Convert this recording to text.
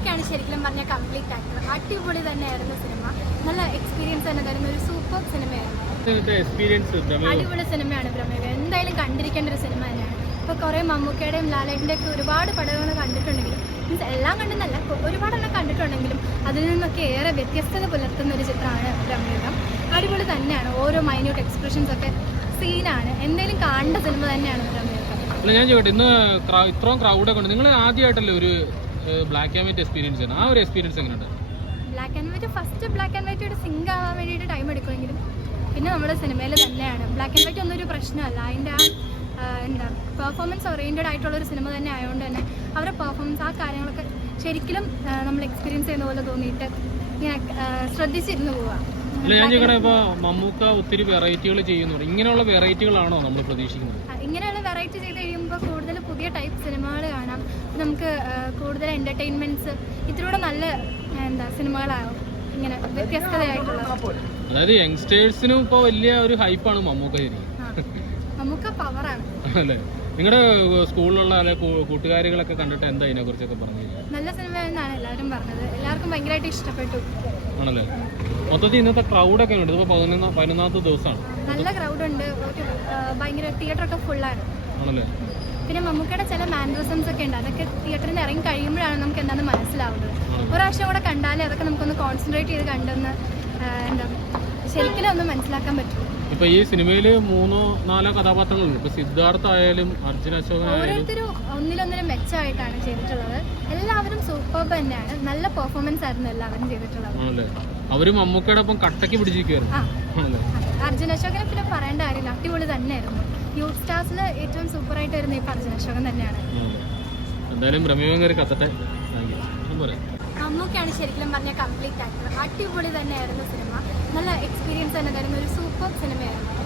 മമ്മൂക്കയാണ് ശരിക്കും പറഞ്ഞ complete actor അടിപൊളി തന്നെയായിരുന്നു സിനിമ നല്ല എക്സ്പീരിയൻസ് തന്നെ തരുന്ന ഒരു സൂപ്പർ സിനിമയായിരുന്നു അടിപൊളി സിനിമയാണ് പ്രമേയം എന്തായാലും കണ്ടിരിക്കേണ്ട ഒരു സിനിമ തന്നെയാണ്. ഇപ്പോൾ കുറേ മമ്മൂക്കയുടെയും ലാലേട്ടിന്റെ ഒക്കെ ഒരുപാട് പടങ്ങൾ കണ്ടിട്ടുണ്ടെങ്കിലും മീൻസ് എല്ലാം കണ്ടെന്നല്ല ഒരുപാടെണ്ണം കണ്ടിട്ടുണ്ടെങ്കിലും അതിൽ നിന്നൊക്കെ ഏറെ വ്യത്യസ്തത പുലർത്തുന്ന ഒരു ചിത്രമാണ് പ്രമേയം അടിപൊളി തന്നെയാണ്. ഓരോ മൈന്യൂട്ട് എക്സ്പ്രഷൻസ് ഒക്കെ സീനാണ് എന്തായാലും കാണേണ്ട സിനിമ തന്നെയാണ് പ്രമേയം ഞാൻ ചോദിക്കട്ടെ ഇന്ന് ഇത്രയും ക്രൗഡൊക്കെ ഉണ്ട്. നിങ്ങൾ ആദ്യമായിട്ടല്ലേ ഒരു ബ്ലാക്ക് ആൻഡ് വൈറ്റ് എക്സ്പീരിയൻസ് ആണ്. ആ ഒരു എക്സ്പീരിയൻസ് എങ്ങനെയുണ്ട്? Black and white first black and white sync ആവാൻ വേണ്ടിയിട്ട് ടൈം എടുക്കുമെങ്കിലും പിന്നെ നമ്മുടെ സിനിമയിൽ തന്നെയാണ്. ബ്ലാക്ക് ആൻഡ് വൈറ്റ് ഒന്നൊരു ഒരു പ്രശ്നമല്ല. അതിന്റെ ആ എന്താ പെർഫോമൻസ് ഓറിയന്റഡ് ആയിട്ടുള്ള ഒരു സിനിമ തന്നെ ആയതുകൊണ്ട് തന്നെ അവരുടെ പെർഫോമൻസ് ആ കാര്യങ്ങളൊക്കെ ശരിക്കും നമ്മൾ എക്സ്പീരിയൻസ് ചെയ്യുന്ന പോലെ തോന്നിയിട്ട് ഞാൻ ശ്രദ്ധിച്ചിരുന്നു പോവാം. അല്ല ഞാൻ ചോദിക്കണേ മമ്മൂക്ക ഒത്തിരി വെറൈറ്റികൾ ചെയ്യുന്നുണ്ട് ഇങ്ങനെയുള്ള വെറൈറ്റികളാണോ നമ്മൾ പ്രതീക്ഷിക്കുന്നത്? ഇങ്ങനെയുള്ള വെറൈറ്റി ചെയ്ത് കഴിയുമ്പോൾ കൂടുതൽ പുതിയ ടൈപ്പ് സിനിമകൾ നമുക്ക് കൂടുതൽ എന്റർടൈൻമെന്റ്സ് ഇതിലൂടെ നല്ല എന്താ സിനിമകളാവും. ഇങ്ങനെ വ്യത്യസ്തതയായിട്ടുള്ള. അതായത് യങ്സ്റ്റേഴ്സിനും ഇപ്പോൾ വലിയ ഒരു ഹൈപ്പാണ് മമ്മൂക്ക മമ്മൂക്ക പവറാണ് അല്ലേ? നിങ്ങളുടെ സ്കൂളിലുള്ള കൂട്ടുകാരികളൊക്കെ കണ്ടിട്ട് എന്താ ഇതിനെ കുറിച്ചൊക്കെ പറഞ്ഞു നല്ല സിനിമ എന്നാണ് എല്ലാവരും പറഞ്ഞത്. എല്ലാവർക്കും ഭയങ്കരമായിട്ട് ഇഷ്ടപ്പെട്ടു. ആണല്ലേ? മൊത്തത്തിൽ ഇന്നത്തെ ക്രൗഡൊക്കെ ഉണ്ട് ഇതിപ്പോൾ പതിനൊന്നാ പതിനൊന്നാമത്തെ ദിവസമാണ്. നല്ല ക്രൗഡ് ഉണ്ട്. ഭയങ്കര തിയേറ്റർ ഒക്കെ ഫുള്ളാണ് ആണല്ലേ? പിന്നെ മമ്മൂക്കയുടെ ചില മാനറിസംസ് ഒക്കെ ഉണ്ട്. അതൊക്കെ ഇറങ്ങി കഴിയുമ്പോഴാണ് നമുക്ക് എന്താണെന്ന് മനസ്സിലാവുന്നത്. ഒരു പ്രാവശ്യം കൂടെ കണ്ടാലേ അതൊക്കെ നമുക്കൊന്ന് കോൺസെൻട്രേറ്റ് ചെയ്ത് കണ്ടൊന്ന് എന്താ ശരിക്കും ഒന്ന് മനസ്സിലാക്കാൻ പറ്റും. ഇപ്പൊ ഈ സിനിമയിൽ മൂന്നോ നാലോ കഥാപാത്രങ്ങളുണ്ട്. ഇപ്പൊ സിദ്ധാർത്ഥ ആയാലും അർജുന അശോകൻ ഓരോരുത്തരും ഒന്നിലൊന്നിലും മെച്ചമായിട്ടാണ് ചെയ്തിട്ടുള്ളത്. എല്ലാവരും സൂപ്പർ തന്നെയാണ്. നല്ല പെർഫോമൻസ് ആയിരുന്നു എല്ലാവരും ചെയ്തിട്ടുള്ളത്. അവരും മമ്മൂക്കയുടെ ഒപ്പം കട്ടക്ക് പിടിച്ചിരിക്കുവായിരുന്നു. അർജുന അശോകനെ പിന്നെ പറയേണ്ട കാര്യമില്ല. അടിപൊളി തന്നെയായിരുന്നു. യൂത്ത് സ്റ്റാർസിൽ ഏറ്റവും സൂപ്പറായിട്ട് വരുന്ന ഇപ്പൊ അർജുന അശോകൻ തന്നെയാണ്. എന്തായാലും പ്രമേയം കയറി കത്തട്ടെ. യു. ശരിക്കും പറഞ്ഞ കംപ്ലീറ്റ് ആക്ടർ അടിപൊളി തന്നെയായിരുന്നു സിനിമ. നല്ല എക്സ്പീരിയൻസ് തന്നെ തരുന്ന ഒരു സൂപ്പർ സിനിമയായിരുന്നു